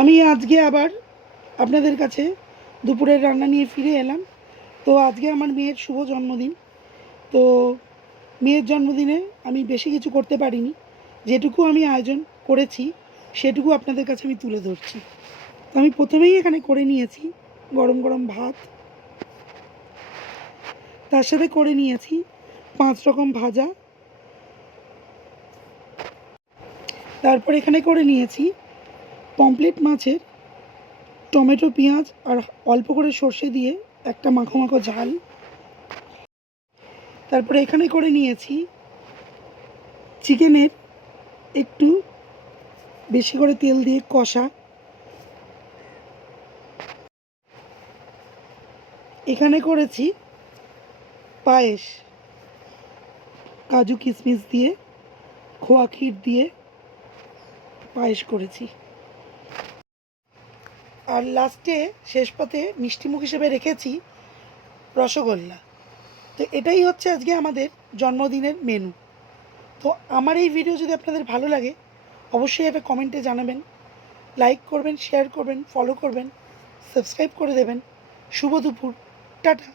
আমি আজকে আবার আপনাদের কাছে দুপুরের রান্না নিয়ে ফিরে এলাম। তো আজকে আমার মেয়ের শুভ জন্মদিন। তো মেয়ের জন্মদিনে আমি বেশি কিছু করতে পারিনি, যেটুকু আমি আয়োজন করেছি সেটুকু আপনাদের কাছে আমি তুলে ধরছি। তো আমি প্রথমেই এখানে করে নিয়েছি গরম গরম ভাত, তার সাথে করে নিয়েছি 5 রকম ভাজা, তারপর এখানে করে নিয়েছি পমফ্রেট মাছের টমেটো পেঁয়াজ আর অল্প করে সর্ষে দিয়ে একটা মাখো মাখো ঝাল। তারপরে এখানে করে নিয়েছি চিকেনের একটু বেশি করে তেল দিয়ে কষা। এখানে করেছি পায়েস, কাজু কিশমিশ দিয়ে, খোয়া ক্ষীর দিয়ে পায়েস করেছি। আর লাস্টে শেষ পাতে মিষ্টিমুখ হিসেবে রেখেছি রসগোল্লা। তো এটাই হচ্ছে আজকে আমাদের জন্মদিনের মেনু। তো আমার এই ভিডিও যদি আপনাদের ভালো লাগে অবশ্যই একটা কমেন্টে জানাবেন, লাইক করবেন, শেয়ার করবেন, ফলো করবেন, সাবস্ক্রাইব করে দেবেন। শুভ দুপুর, টাটা।